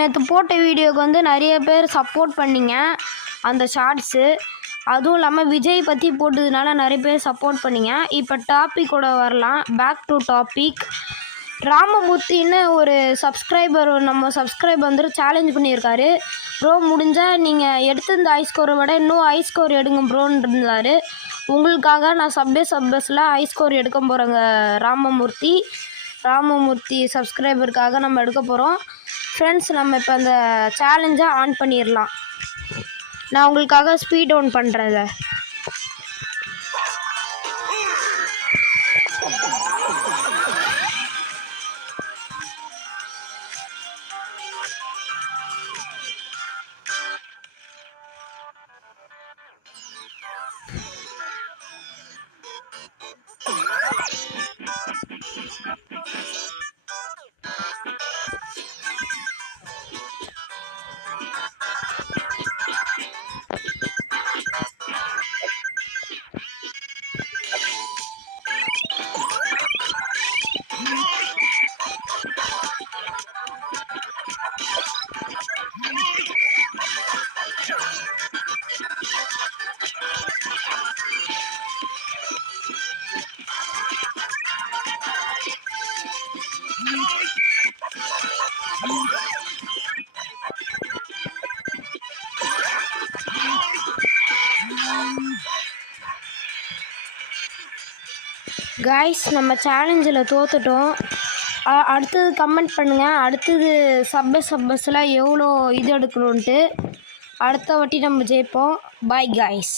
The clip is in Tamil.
நேற்று போட்ட வீடியோவுக்கு வந்து நிறைய பேர் சப்போர்ட் பண்ணிங்க அந்த ஷார்ட்ஸு. அதுவும் இல்லாமல் விஜய் பற்றி போட்டதுனால நிறைய பேர் சப்போர்ட் பண்ணிங்க. இப்போ டாப்பிக்கோட வரலாம். Back to topic. ராமமூர்த்தின்னு ஒரு நம்ம சப்ஸ்கிரைபர் வந்து சேலஞ்ச் பண்ணியிருக்காரு. ப்ரோ முடிஞ்சால் நீங்கள் எடுத்து இந்த ஹை ஸ்கோரை விட இன்னும் ஹை ஸ்கோர் எடுங்க ப்ரோன்னு இருந்தார். உங்களுக்காக நான் சப்பஸில் ஹை ஸ்கோர் எடுக்க போகிறேங்க. ராமமூர்த்தி சப்ஸ்கிரைபருக்காக நம்ம எடுக்க போகிறோம். ஃப்ரெண்ட்ஸ், நம்ம இப்போ அந்த சேலஞ்சை ஆன் பண்ணிடலாம். நான் உங்களுக்காக ஸ்பீட் ஆன் பண்ணுறேன். கைஸ், நம்ம சேலஞ்சில் தோத்துட்டோம். அடுத்தது கமெண்ட் பண்ணுங்கள். அடுத்தது சப்பஸில் எவ்வளோ இது எடுக்கணுன்ட்டு. அடுத்த வாட்டி நம்ம ஜெயிப்போம். Bye guys.